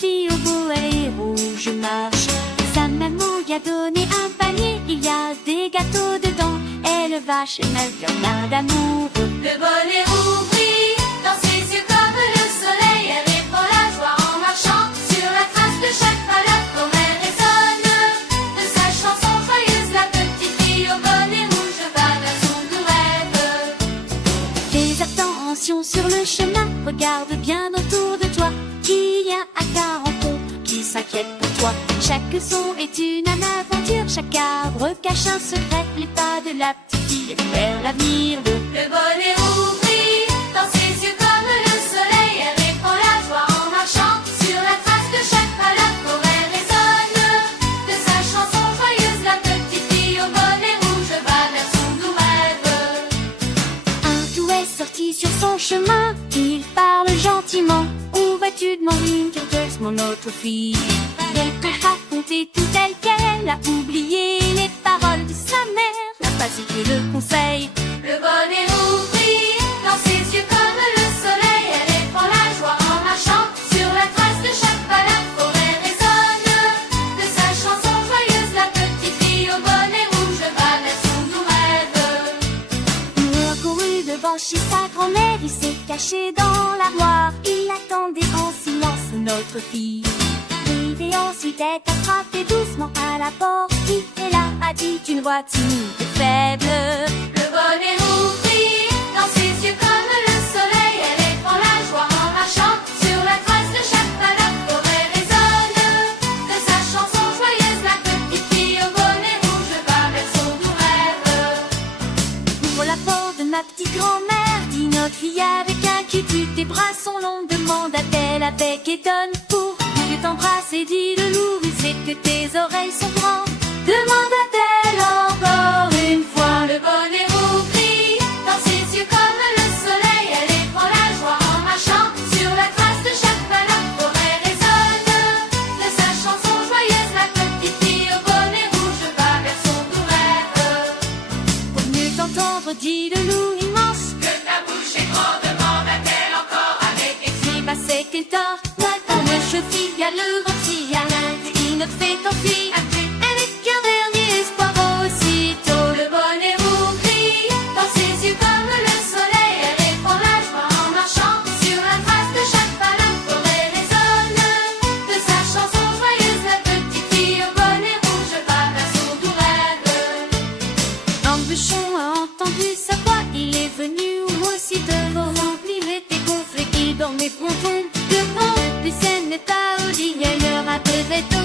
fille au bout rouge marche. Sa maman lui a donné un panier, il y a des gâteaux dedans. Elle va chez elle, plein d'amoureux. Le bonnet ouvrit, dans ses yeux comme le soleil. Elle répand la joie en marchant sur la trace de chaque pas. La forêt résonne de sa chanson joyeuse. La petite fille au bonnet rouge va vers son doux rêve. Fais attention sur le chemin, regarde bien autour de toi. Il y a un gars rencontre qui s'inquiète pour toi. Chaque son est une aventure, chaque arbre cache un secret. Les pas de la petite fille vers l'avenir. Le bonnet ouvrit, dans ses yeux comme le soleil. Elle répand la joie en marchant sur la trace de chaque pas. La forêt résonne de sa chanson joyeuse. La petite fille au bonnet rouge va vers son doux rêve. Un tout est sorti sur son chemin, il parle gentiment. Où vas-tu demander curieuse, mon autre fille? Elle peut raconter tout tel qu'elle a oublié les paroles de sa mère, n'a pas suivi le conseil. Le bonnet ouvrit, dans ses yeux comme le soleil. Elle répand la joie en marchant sur la trace de chaque pas. La forêt résonne de sa chanson joyeuse. La petite fille au bonnet rouge va vers son doux rêve. Il a couru devant chez sa grand-mère, il s'est caché dans l'armoire. Il attendait en silence notre fille. Et ensuite est attrapé doucement à la porte. Et là a dit une voix timide et faible. Le bonnet ouvrit, dans ses yeux comme le soleil. Elle répand la joie en marchant sur la trace de chaque pas. La forêt résonne de sa chanson joyeuse. La petite fille au bonnet rouge va vers son doux rêve. Ouvre la porte de ma petite grand-mère, dit notre fille avec inquiétude. Tes bras sont longs, demanda-t-elle avec étonne. Pour que je t'embrasse et dit le loup, c'est que tes oreilles sont grandes, demanda-t-elle encore une fois. Le bonnet ouvrit, dans ses yeux comme le soleil. Elle répand la joie en marchant sur la trace de chaque pas. La forêt résonne de sa chanson joyeuse. La petite fille au bonnet rouge va vers son doux rêve. Pour mieux t'entendre, dit le loup immense, Que ta bouche est grande, demanda-t-elle encore avec c'est pas c'est qu'elle tord. Le cheville, y a le rôti, y a qui notre fait ton fille. Elle est qu'un dernier espoir aussitôt. Le bonnet ouvrit, dans ses yeux comme le soleil. Elle répand la joie en marchant sur la trace de chaque pas. La forêt résonne de sa chanson joyeuse. La petite fille au bonnet rouge va vers son doux rêve. Un bûcheron a entendu sa voix, il est venu aussitôt. Remplir était gonflé, il dormait profond. Le vent du Seine n'est pas au lit, elle leur a très tôt.